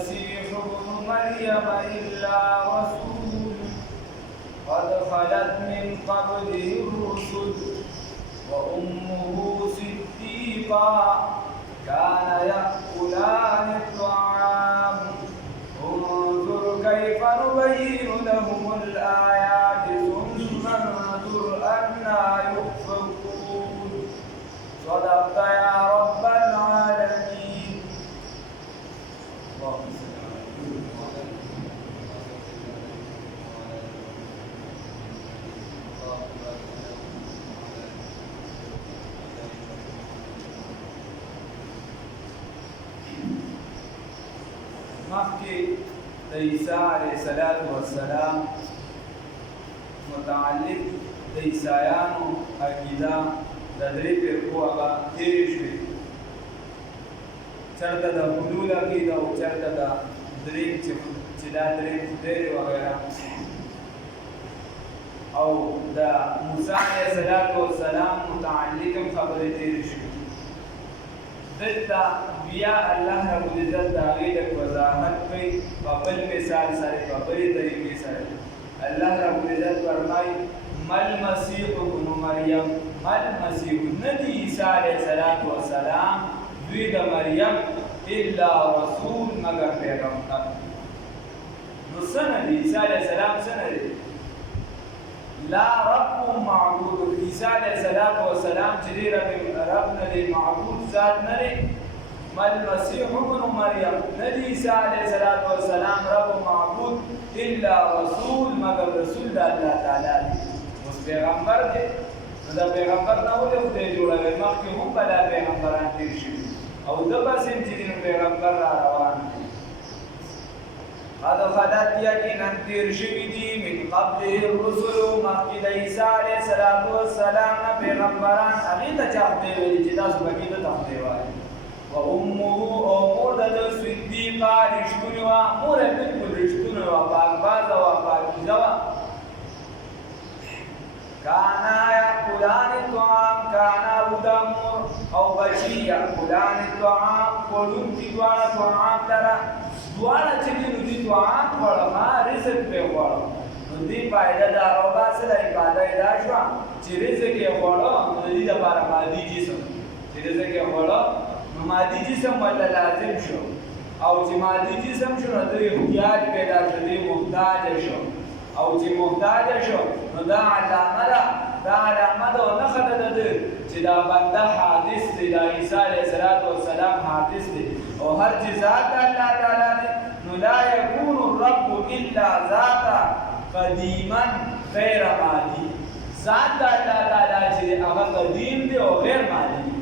المسيح ابن مريم إلا رسول قد خلت من قبله الرسل وأمه صديقا كان يأكلان الطعام انظر كيف نبين لهم الآيات ثم انظر أنى يؤفكون صدقت يا رب العالمين. اللهم صل على مخکې د عیسی علیه السلام متعلق د عیسایانو عقیده د درې فرقو هغه تېرې شوې، چېرته د حلول عقیده او چېرته د درېیم چې دا درېیم خدای وغیره، او د موسی علیه السلام متعلق هم خبرې تېرې شوې. دلته بیا الله رب العزت د هغې لږ وضاحت کوي په بل مثال سره، په بلې طریقې سره. الله رب العزت فرمایي مل مسیح ابن مریم، مل مسیح نه دی عیسی علیه السلام دوی د مریم الا رسول مگر پیغمبر. نو څه نه دی عیسی علیه السلام، څه نه دی؟ لا رب معبود. عیسی علیه السلام چې دی رب نه دی، معبود ذات نه دی. مل مسیح ابن مریم نه دی عیسی علیه السلام رب معبود الا رسول مگر رسول د الله تعالی دی. اوس پیغمبر دی، نو د پیغمبر نه ولې خدای جوړوي؟ مخکې هم بلا پیغمبران تېر شوي او ده پسې هم چې دی نو پیغمبر را روان دی. قد خلت یقینا تیر شوي دي من قبله الرسل، مخکې د عیسی علیه السلام نه پیغمبران. هغې ته چا خدای ویلي چې تاسو پکې دته خدای وایي. و امه او مور د ده صدیقه رښتونې وه، مور یې بلکل رښتونې وه، پاکبازه وه، پاکیزه وه. کانا یأکلان الطعام، کانا او دا مور او بچي یأکلان الطعام خوړونکي دواړه طعام لره، دواړه چې دي نو دوی طعام خوړه، رزق پرې خوړه. نو دې فایده دا راوباسله، افاده یې دا شوه چې رزق یې خوړه نو د دې دپاره مادي جسم، چې رزق یې خوړه نو مادي جسم ورته لازم شو، او چې مادي جسم شو نو دوی احتیاج پیدا شو، دوی محتاجه شو، او چې محتاجه شو نو دا علامه ده، دا علامه ده او نښه ده د ده چې دا بنده حادث دی، دا عیسی علیه السلام حادث دی. او هر چې ذات د الله تعالی دی نو لا یکون الرب الا ذاتا قدیما غیر مادي. ذات د الله تعالی چې هغه قدیم دی او غیر مادي دی،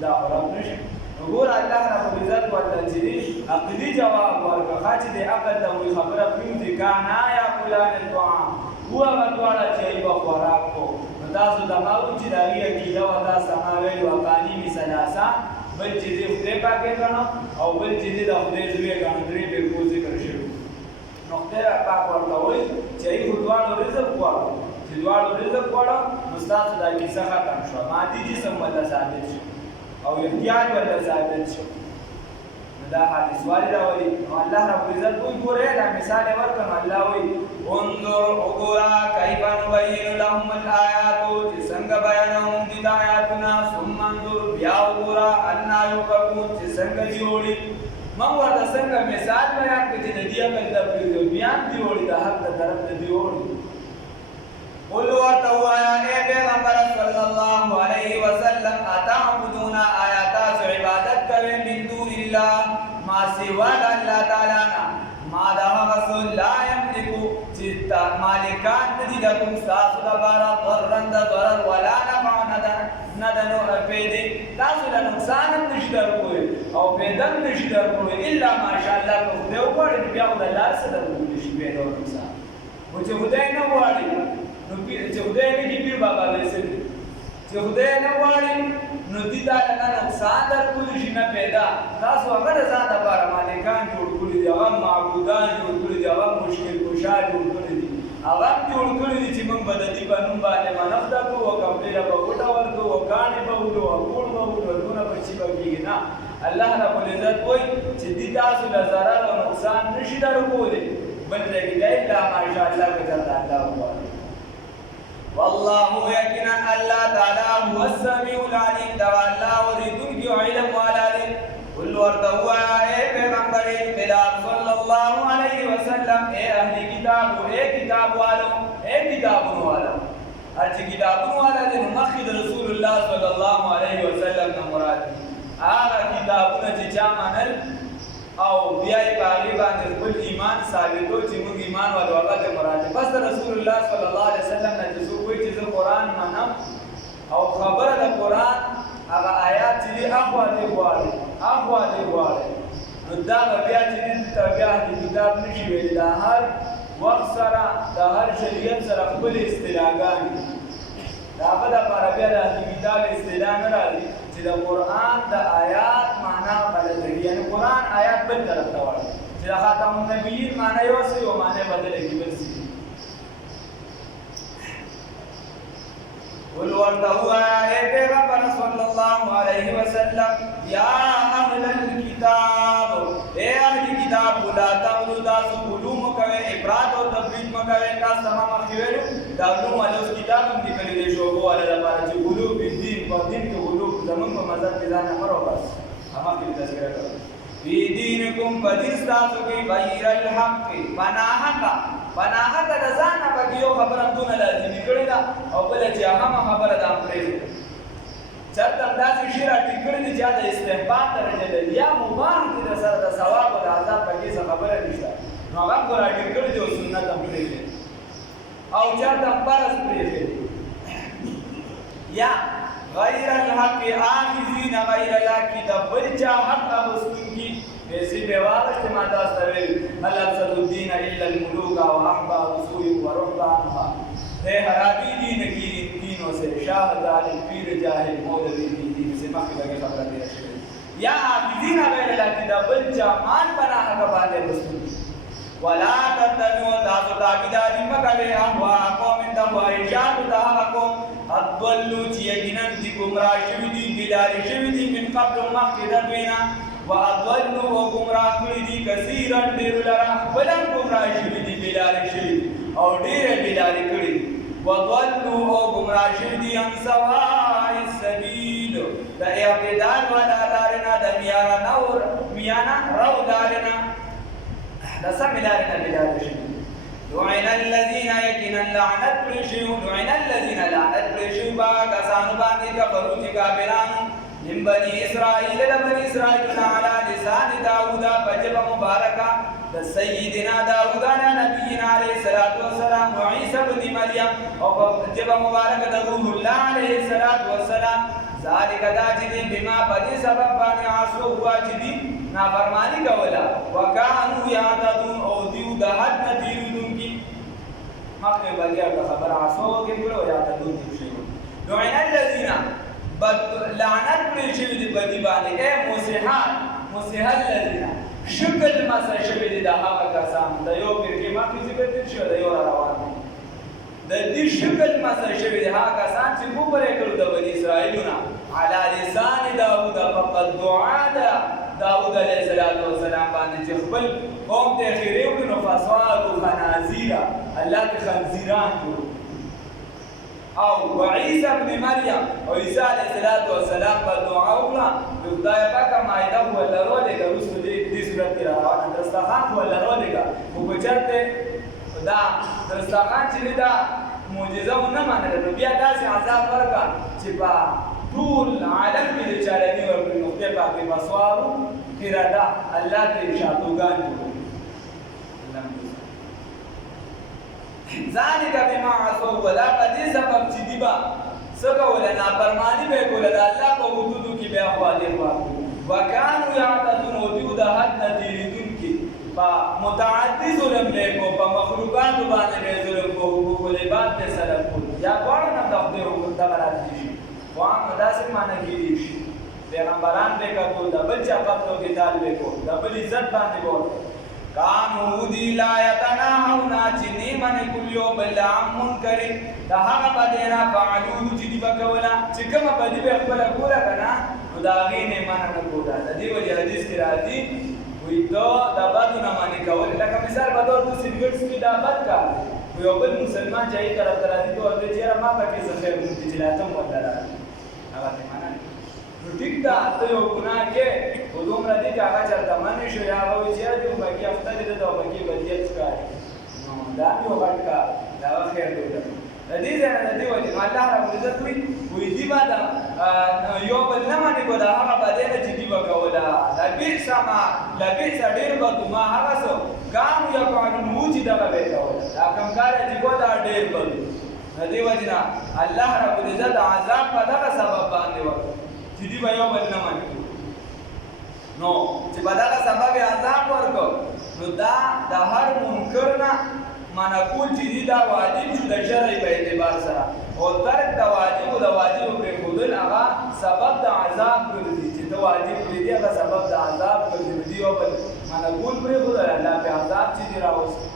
دا خو رب نشي. نو ګوره الله رب العزت ورته چې دی عقلي جواب ورکړه چې د عقل ته وایي خبره پرېږدي. کانا یأکلان الطعام، و هغه دواړه چې هغوی به خوراک کو. نو تاسو دغه وایي چې د هغې عقیده وه دا سما ویلي اقانیم ثلاثه، بل چې دی خدای پاک یې ګڼه او بل چې دی د خدای زوی یې ګڼه، درې فرقو ذکر شوي. نو خدای پاک ورته وایي چې هغوی خو دواړو رزق غواړه، چې دواړو رزق غواړه نو ستاسو دا کیسه ختم شوه، مادي جسم ورته ثابت شو او احتیاج ورته ثابت شو. نو دا حدیث ولې راولي؟ نو الله رب العزت وایي ګورئ دا مثال یې ورکړم. الله وایي انظر وګوره کیف نبین لهم الآیاتو، چې څنګه بیانوو موږ دې د آیاتونه، ثم انظر بیا وګوره انا یؤفکون، چې څنګه دي اوړي. موږ ورته څنګه مثال بیان کړو چې د دې عقل ته پرېږدو، بیان دي اوړي د حق د طرف نه دي اوړي. قل ورته ووایه ای پیغمبره صلی الله علیه وسلم اتعبدون آیا تاسو عبادت کوئ من دون الله ما سوا د الله تعالی نه، ما د هغه څه لا یملکو چې مالکان نه دي لکم ستاسو دپاره ضرا د ضرر ولا نفع نه د فایدې، تاسو له نقصان هم نشي درکوی او فایده هم نشي درکوی الا ماشاءالله که خدای وغواړي نو بیا خو د الله څه درکولی شي فایده او نقصان. خو چې خدای نه غواړي نو چې خدای نه کړي پیر بابا به څه دي، چې خدای نه غواړي نو دې ته نه نقصان درکولی شي نه پیدا. تاسو هغه د ځان دپاره مالکان جوړ کړي دي، هغه معبودان جوړ کړي دي، هغه مشکل کشا جوړ کړي دي، هغه هم جوړ کړي دي چې موږ به د دې په نوم باندې منښت کوو او کمپلیټه به ګوټه ورکوو او کاڼې به وړو او کوڼ به وړو، دونه بچي به کېږي نه. الله رب العزت وایي چې دې تاسو له ضرر او نقصان نشي درکولی بل ځای کې الا ماشاءالله که چېرته الله وغواړي والله یقینا الله تعالی هو السمیع العلیم دغه الله اورېدونکي او علم والا دی قل ورته ووایه ای پیغمبر انقلاب صلی الله علیه وسلم ای اهل کتابو ای کتاب والو ای کتابونو والا هر چې کتابونو والا دی نو مخکې د رسول الله صلی الله علیه وسلم نه مراد دي هغه کتابونه چې چا منل او بیا یې په هغې باندې خپل ایمان ثابتو چې موږ ایمان والو هغه ته مراد دی بس د رسول الله صلی الله علیه وسلم نه چې څوک وایي چې زه قرآن منم او خبره د قرآن هغه آیات چې دي اخوا دې غواړي نو دا به بیا چې دې ته بیا د کتاب نشي ویلي دا هر وخت سره د هر شریعت سره خپل اصطلاحګانې دي د هغه دپاره بیا د اهل کتاب اصطلاح نه راځي چې د قرآن د آیات معنا بلده وي یعنې قرآن آیات بل طرف ته واړي چې د خاتم النبیین معنا یو څه یو معنا بدله کړي بل څه قل ورته ووایه ای پیغمبر صلی الله علیه وسلم یا اهل الکتاب ای اهل کتاب لا تغلو تاسو غلو مه کوئ افراط او تفریط مه کوئ تاسو ته ما مخکې ویلو دا علوم والا اوس کتاب هم لیکلی دی شعبو والا لپاره چې غلو په دین کې غلو زمونږ په مذهب کې ځان نه مه راوباسئ هماغې تذکره کوم فی دینکم په دین ستاسو کې غیر الحق پناهکه د ځان نه پکې یو خبره دونه لازمي کړې ده او بله چې هغه خبره ده هم پرېږدي چېرته هم داسې شي راټیټ کړي دي چې د استحباب درجه لري یا مباح دي د سره د ثواب او د عذاب پکې څه خبره نشته نو هغه هم خو راټیټ کړي دي او سنت هم پرېږدي او چېرته هم فرض پرېږدي یا غیر الحق آخذین غیر الحق د بل چا حق اخیستونکي پیسې بې واغشتې ما تاسو ته ویل هل افسد الدین الا الملوک او احبار سوء ورهبانها ہے حرابی دین کی دینوں سے شاہ ظالم پیر جاہل مولوی دین سے مخکې لږه خبره تېره شوې یا حافظین غیر الحق د بل چا مان پناه هغه باندې اخیستونکي ولا تتبعوا تاسو تابعداري مه کوئ اهواء قوم د خواهشاتو د هغه قوم قد ضلوا چې یقینا دي ګمراه شوي دي بېلارې شوي دي من قبل مخکې د دوی نه واضلوا او ګمراه کړي دي کثیرا ډېرو لره خپل هم ګمراه شوي دي بېلارې شوي دي او ډېره بېلارې کړي دي وضلوا او ګمراه شوي دي عن سواء السبیل د اعتدال والا لارې نه د میانه رو لارې نه د سمې لارې نه بېلارې شوي لعن الذین یقینا لعنت کړي شوي لعن الذین لعنت کړي شوي په هغه کسانو باندې کفرو چې کافرانو من بني اسرائیل لبني اسرائیل على لسان داود فجب مبارکا د سیدنا داود علی نبینا علیہ الصلوۃ والسلام و عیسی ابن مریم او فجب مبارک د روح الله علیہ الصلوۃ والسلام ذالک دا چې بما بدی سبب باندې عصوا واجدی نافرمانی کولا وکانو یعتدون او دیو د حد نتیریدونکي مخکې بیا خبر عصوا کې کړو یعتدون شي لعن الذین لعنت کړی شوي دي بدی باندې ای مسیح الذین شکل مسح شوي دي د هغه کسان د یو فرقې مخکې ذکر تېر شوی د یو را روان دی د دې شکل مسح شوي دي هغه کسان چې کفر یې کړو د بني اسرائیلو نه علی لسان داود فقط دعا ده داود علیه السلام باندې چې خپل قوم ته خیرې وکړي نو فصاروا خنازیرا الله ته خنزیران کړو او وعیسی ابن مریم او عیسی علیه السلام په دعا وکړه چې خدای پاکه مایده خو لرولېږه وروسته دې صورت کې راروانه دسترخوان خو لرولېږه خو که چېرته دا دسترخوان چې دی دا معجزه ونه منله نو بیا داسې عذاب ورکړه چې په ټول عالم کې د چالاني ورکړي نو خدای پاک یې فصاروا قرده الله ته یې شاتوګان جوړ ذالک بما عصوا ولا قد سبب چې دی با سګول نه پرمانی به کول د الله په حدودو کې به خواله واکو وکانو یعتدون او دیو د حد نتیریدون کې په متعدی ظلم له کو په مخلوقات باندې به ظلم کو حقوق العباد ته سلام کو یا غواړم د خپل حکم ته راځي شي وان مداسه معنی کېږي شي پیغمبران به کول د بل چا په تو کې طالب کو د بل عزت باندې وو کانو دی لا یتناهونا چنی من کل یو بل عن منکر دا هغه بدینا فعلوه چې دی وکولا چې کومه بدی به خپل کوله کنه نو دا غي نه من نه کولا د دې وجه حدیث کې راځي وایي ته د بدو نه منې کول لکه مثال په ډول ته سګرټ څکې دا بد کار دی یو بل مسلمان چې هغې طرف ته راځي ته ورته وایي چې یاره ما پکې څه خیر مونږ چې لا ته هم ورته راغلی هغه ته منع نو ټیک ده ته یو ګناه کې خو دومره دي چې هغه چېرته منې شو یا هغه وایي چې یاره دې خو پکې اخته دي ده ته خو پکې بدیت ښکاري نو دا مې یو غټ کار د هغه خیر دی د دې ځای نه د دې وجې نو الله ربالعزت وایي دوی به یو بل نه منې کو د هغه بدۍ نه چې دوی به کوله لبئس ډېر بد ما هغه څه کانو یفعلون وو چې دغه به یې کوله دا کوم کار چې کو دا ډېر بد د دې وجې نه الله ربالعزت عذاب په دغه سبب باندې وکړ چې دوی به یو بل نه منې نو چې په دغه سبب یې عذاب ورکړ نو دا د هر منکر نه منقول چې دي دا واجب شو د شرع په اعتبار سره او ترک د واجبو پرېښودل هغه سبب د عذاب ګرځي چې ته واجب پرېږدي هغه سبب د عذاب ګرځي دي یو بل منقول پرېښودل الله پې عذاب چې دي راوستي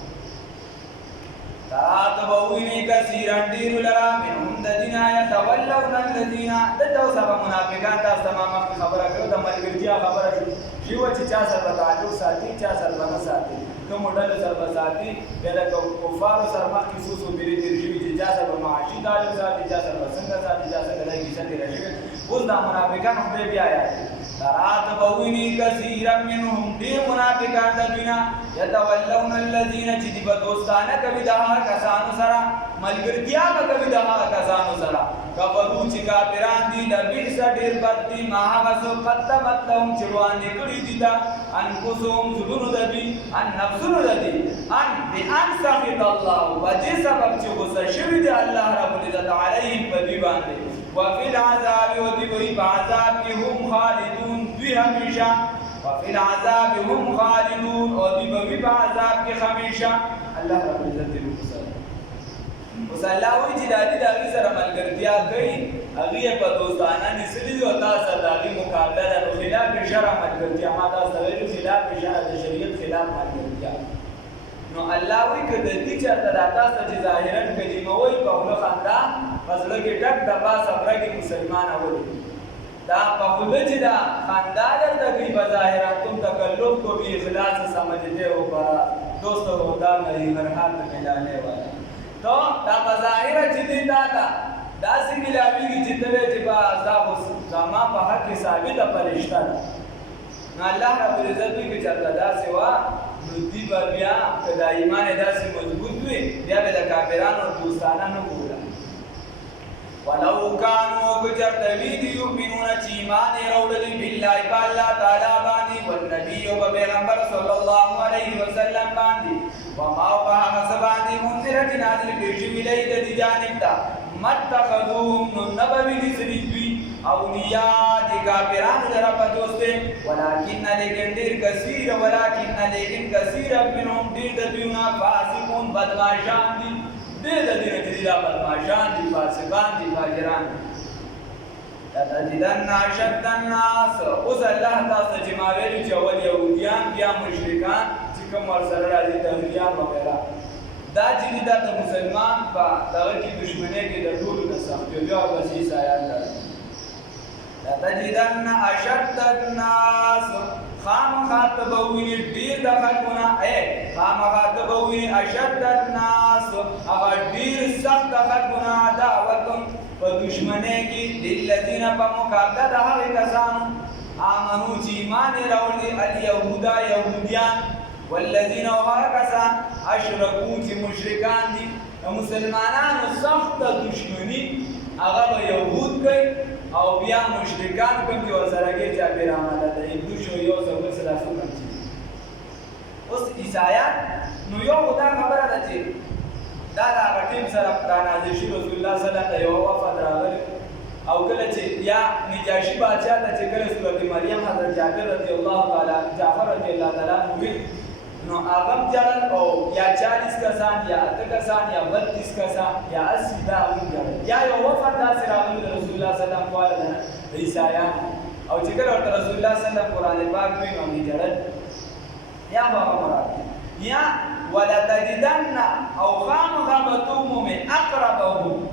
تراتبوینې کثیرا ډېرو لره منهم د دې نه یتولون الذین دلته اوس هغه منافقان تاسو ته ما مخکې خبره کړې د ملګرتیا خبره شو چې و چې چا سره به تعلق ساتي چا سره به نه ساتي کومو ډلو سره به ساتي بیا د کفارو سره مخکې څو څو پېرې تېر شوي چې چا سره به معاشي تعلق ساتي چا سره به څنګه ساتي چا سره دای کیسه تېره شوې اوس دا منافقان خدای بیا یاد تراتبوینې کثیرا منهم ډېر منافقان د دوی نه یتولون الذین چې دوی به دوستانه کوي د هغه کسانو سره ملګرتیا به کوي د هغه کسانو سره کفرو چې کافران دي لبئس ډېر بد دي ما هغه څه قدمت لهم چې وړاندې کړي دي دا انفسهم زړونو د دوی نفسونو د دوی بأن سخط الله په دې سبب چې غصه شوي دي الله ربالعزت علیهم په دوی باندې وفي العذاب ودوی په عذاب کې هم خالدون دوی همیشه وفي العذاب هم خالدون او دوی په عذاب کې همیشه الله ربالعزت دې وساتي اوس الله وایي چې د دې د هغې سره ملګرتیا کوي هغې یې په دوستانه نیسلي دي او تاسو سره د هغې مقابله ده نو خلاف شرع ملګرتیا ما تاسو ته ویلي خلاف شرع د شریعت خلاف ملګرتیا نو الله وایي که د دې چېرته دا تاسو ته چې ظاهرا کلمه وایي په خوله خندا په زړه کې ډک د پاسه برګې مسلمانه ولي دا په خوله چې دا خندا درته کوي په ظاهرا تم تکلف کو بھی اخلاص سمجھتے ہو پرا دوست ہوتا نہیں ہر ہاتھ ملانے والا تو دا په ظاهره چې دې تا ته داسې ملاوېږي چې ته وایې چې دا خو زما په حق کې ثابته فرشته ده نو الله ربالعزت وایي که چېرته داسې وه نو دوی به بیا که دا ایمان یې داسې مضبوط وي بیا به د کافرانو دوستانه نه بوله ولو كانوا كجرتوي يؤمنون چیمان راوړل بالله بالله تعالی باندې والنبي او پیغمبر صلی الله علیه وسلم باندې وما وهغه باندې منذرت نازل کړي ویلې د دې جانب ته متخذوهم نبوي لسریدوی اولیاء د کافرانو لره په دوسته ولکن لیکن ډیر کثیر منهم ډیر د دوی فاسقون بدمعشان دي ډېر د دې نه چې دا بدمعشان دي فاسقان دي فاجران دي لتجدن اشد الناس اوس الله تاسو چې ما ویلي چې اول یهودیان بیا مشرکان چې کوم ورسره راځي تهریان وغیره دا چې دا د مسلمان په دغه کې دشمنۍ کې د ټولو نه سخت بیا بسیس آیات ده لتجدن اشد الناس خامخا ته به ووینې ډېر د خلکونه خامخا ته به ووینې اشد الناس هغه ډېر سخت د خلکونه عداوتن په دشمنۍ کې للذین په مقابله د هغې کسانو آمنو چې ایمان یې راوړي الیهودا یهودیان والذین او هغه کسان اشرکو چې مشرکان دي د مسلمانانو سخته دشمني هغه به یهود کوي او بیا مشرکان کوم چې ورسره کې چاپېره عمله ده هندو شو یو څه بل څه داسې کوم چې اوس عیسایان نو یو خو دا خبره ده چې دا د هغه ټیم سره رانازل شي رسول الله صلی الله علیه یو وفد راغلی او کله چې یا نجاشي باچا ته چې کله سورت مریم حضرت جعفر رضی الله تعالی عنه نو هغه جړل او یا 40 کسان یا 8 کسان یا 32 کسان یا 80 دا ویل یا یو وفد داسې راغلی رسول الله صلی الله علیه وسلم د عیسایان او چې کله ورته رسول الله صلی الله علیه وسلم قرآن پاک وی نو یې جړل یا بابا مراد یا ولتجدن او خامخا بتوم من اقربهم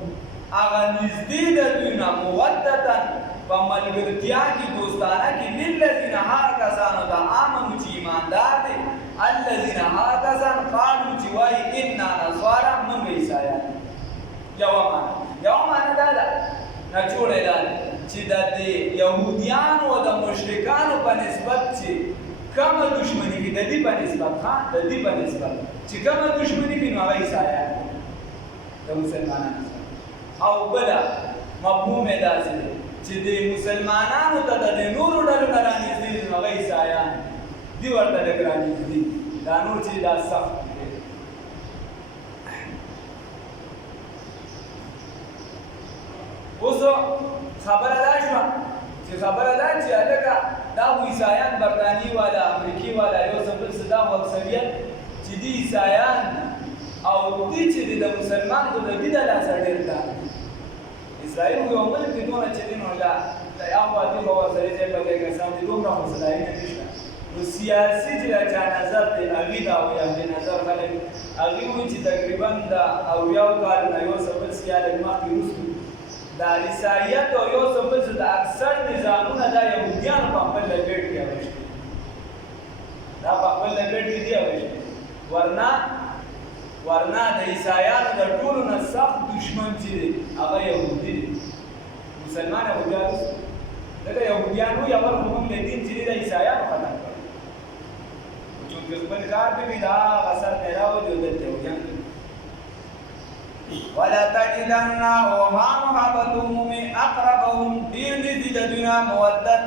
هغه نږدې د دوی نه مودتن په ملګرتیا کې دوستانه کې للذین هغه کسانو ته آمنو چې ایماندار دي الذین هغه کسان قالو چې وایي انا نصارا موږ عیسایان. یوه معنی دا ده نچوړې ده چې د دې یهودیانو او د مشرکانو په نسبت چې کومه دشمني کې د دې په نسبت د دې په نسبت چې کومه دشمني کې نو هغه عیسایان د مسلمانانو او بله مفهوم یې داسې دی چې د مسلمانانو ته د نورو ډلو نه رانږدې دي نو هغه عیسایان دي ورته لږ رانږدې دا نور چې دا سخت دی. اوس خبره دا شوه چې هلکه دا خو عیسایان برطانیې والا امریکې والا یو څه بل څه دا خو اکثریت چې دي عیسایان او دي چې د مسلمان خو د دې د لاسه ډېر کار اسرائیل یو ملک دی دونه چې دی نو دا هغه دي به ورسره ځای په ځای کسان دي دومره خو صلاحیت نشته نو سیاسي چې چا نظر دی هغې دا او یا د نظر خلک هغې وایي چې تقریبا د اویاو کالونه یو څه بل څه یا لږ مخکې وروستو دا عیسایت او یو څه بل څه د اکثر نظامونه دا یهودیانو په خپل لپیټ کې اوښتي دا په خپل لپیټ کې دي اوښتي ورنه د عیسایانو د ټولو نه سخت دشمن چې دی هغه یهودي دی مسلمان یهودیان ځکه یهودیان وایي اول خو موږ له دین چې دی د عیسایانو ختم کړو چونکې خپل کار پې مې د هغه اثر نه راوځي او دلته یهودیان ولتجدنهم محبتهم من اقربهم دیر نزدې د دوی نه مودة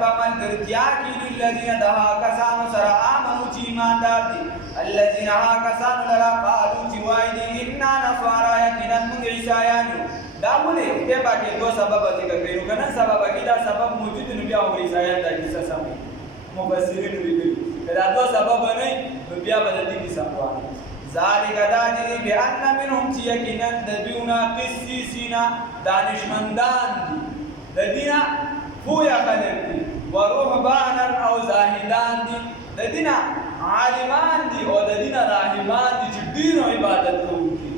بملګرتیا کې للذین د هغه کسانو سره آمنو چې ایماندار دي الذین هغه کسانو لره قالو چې وایي دي انا نصارا یقینا موږ عیسایان یو. دا ولې دې باندې دوه سبب ذکر کړي نو که نه سبب کې دا سبب موجود نو بیا خو عیسایان دا کیسه سموي مفسرین لیکلي که دا دوه سبب نه نو بیا به د دې کیسه روانه ذالک دا چې بأن منهم چې یقینا د دوی نه قسیسین دانشمندان دي د دې نه پوهه خلک دي ورهبانا او زاهدان دي د دې نه عالمان دي او د دې نه راهبان دي چې ډېر عبادت کوونکي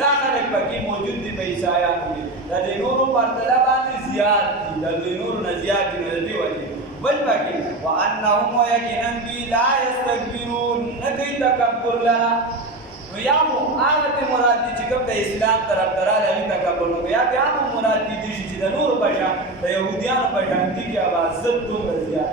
دا خلک پکې موجود دي په عیسایانو کې د دې نورو پرتله باندې زیات دي د دې نورو نه زیات دي د دې وجې بل پکې وانهم یقینا بی لا یستكبرون نه کوي تکبر لرا نو یا مو هغه مراد دي چې کوم د اسلام طرف دراله هغې تکبر نه کوي یا بیا هم مراد دي چې د نورو په شان د یهودیانو په شان دي کې عبادت دومره زیات